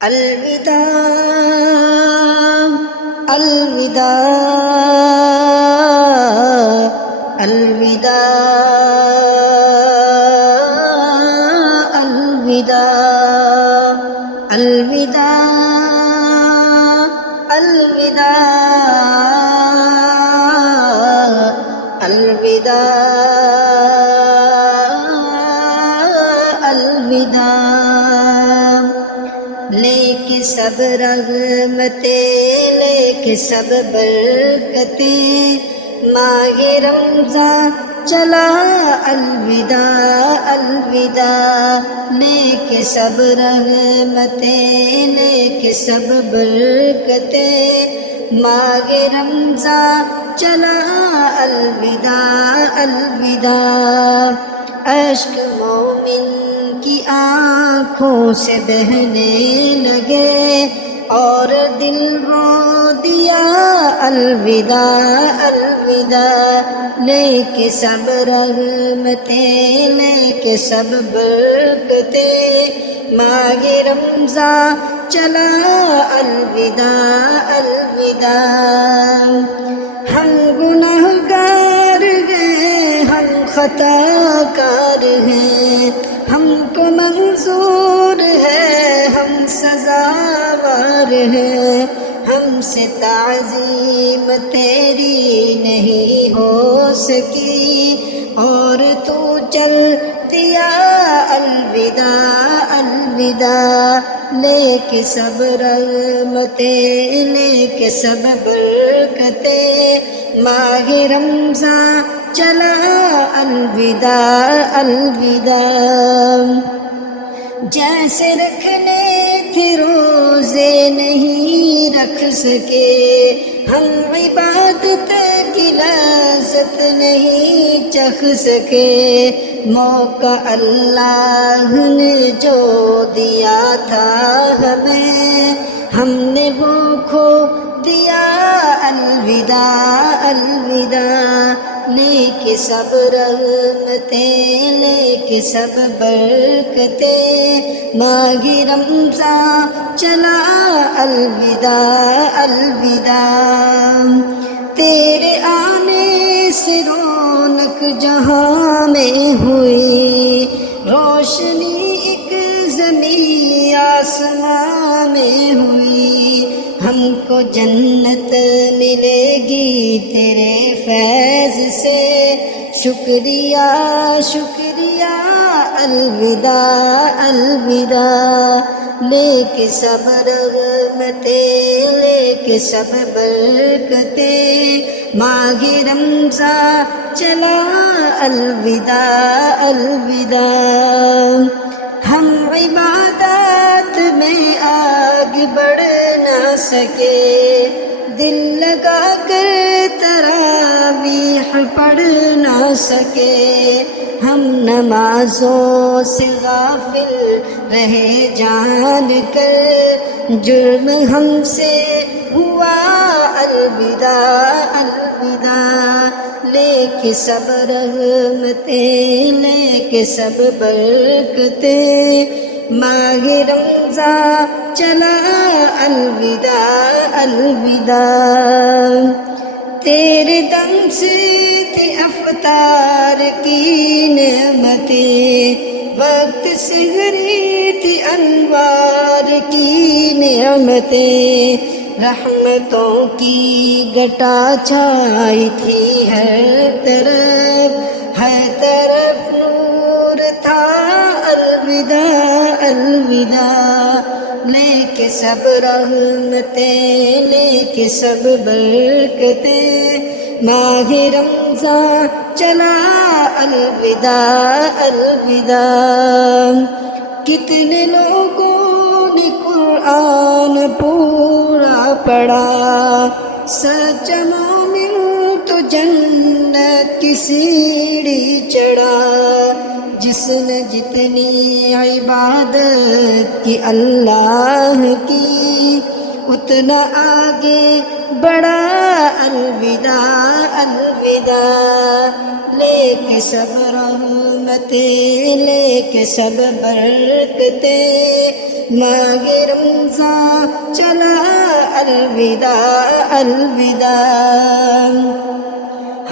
الوداع الوداع الوداع الوداع الوداع الوداع الوداع الوداع لے کے سب رحمتیں، لے کے سب برکتیں، ماہ رمضان چلا الوداع الوداع، لے کے سب رحمتیں، لے کے سب برکتیں، ماہ رمضان چلا الوداع الوداع۔ اشک مومن کی آنکھوں سے بہنے لگے اور دل رو دیا الوداع الوداع، لے کے سب رحمتیں، لے کے سب برکتیں، ماہ رمضان چلا الوداع الوداع۔ ہم گنہگار ہیں، ہم خطا کار ہیں، ہم کو منظور ہے، ہم سزاوار ہیں، ہم سے تعظیم تیری نہیں ہو سکی اور تو چل دیا الوداع الوداع، لے کے سب رحمتیں، لے کے سب برکتیں، ماہ رمضان چلا الوداع الوداع۔ جیسے رکھنے تھے روزے نہیں رکھ سکے، ہم عبادت کی لذت نہیں چکھ سکے، موقع اللہ نے جو دیا تھا ہمیں، ہم نے وہ کھو دیا الوداع الوداع، لے کے سب رحمتیں، لے کے سب برکتیں، ماہ رمضان چلا الوداع الوداع۔ تیرے آنے سے رونق جہاں میں ہوئی، روشنی ایک زمین آسمان میں ہوئی، ہم کو جنت ملے گی تیرے فیض سے، شکریہ شکریہ الوداع الوداع، لے کے سب رحمتیں، لے کے سب برکتیں، ماہ رمضان چلا الوداع الوداع۔ ہم عبادات میں آگے بڑھ نہ سکے، دل لگا کر تراویح پڑھ نہ سکے، ہم نمازوں سے غافل رہے جان کر، جرم ہم سے ہوا الوداع الوداع، لے کے سب رحمتیں، لے کے سب برکتیں، ماہ رمضان چلا الوداع الوداع۔ تیرے دم سے تھی افطار کی نعمتیں، وقت سحری تھی انوار کی نعمتیں، رحمتوں کی گٹا چھائی تھی ہر طرف نور تھا الوداع الوداع، لے کے سب رحمتیں، لے کے سب برکتیں، ماہ رمضان چلا الوداع الوداع۔ کتنے لوگوں نے قرآن پورا پڑھا، سچا مومن تو جنت کی سیڑھی چڑھا، جس نے جتنی عبادت کی اللہ کی، اتنا آگے بڑھا الوداع الوداع، لے کے سب رحمتیں، لے کے سب برکتیں، ماہ رمضان چلا الوداع الوداع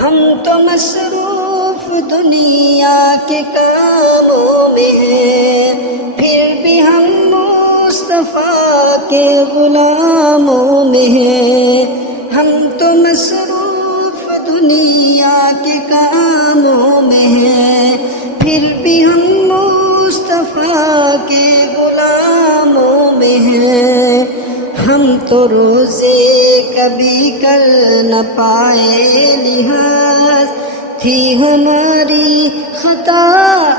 ہم تو مصروف دنیا کے کاموں میں ہیں، پھر بھی ہم مصطفیٰ کے غلاموں میں ہیں۔ ہم تو مصروف دنیا کے کاموں میں ہیں، پھر بھی ہم مصطفیٰ کے غلاموں میں ہیں۔ ہم تو روزے کبھی کر نہ پائے لحاظ، تھی ہماری خطا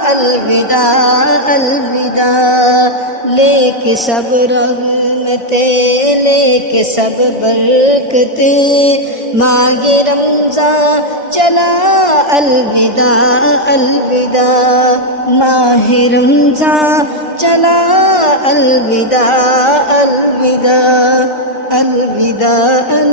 الوداع الوداع، لے کے سب رحمتیں، لے کے سب برکتیں، ماہ رمضان چلا الوداع الوداع، ماہ رمضان چلا الوداع الوداع الوداع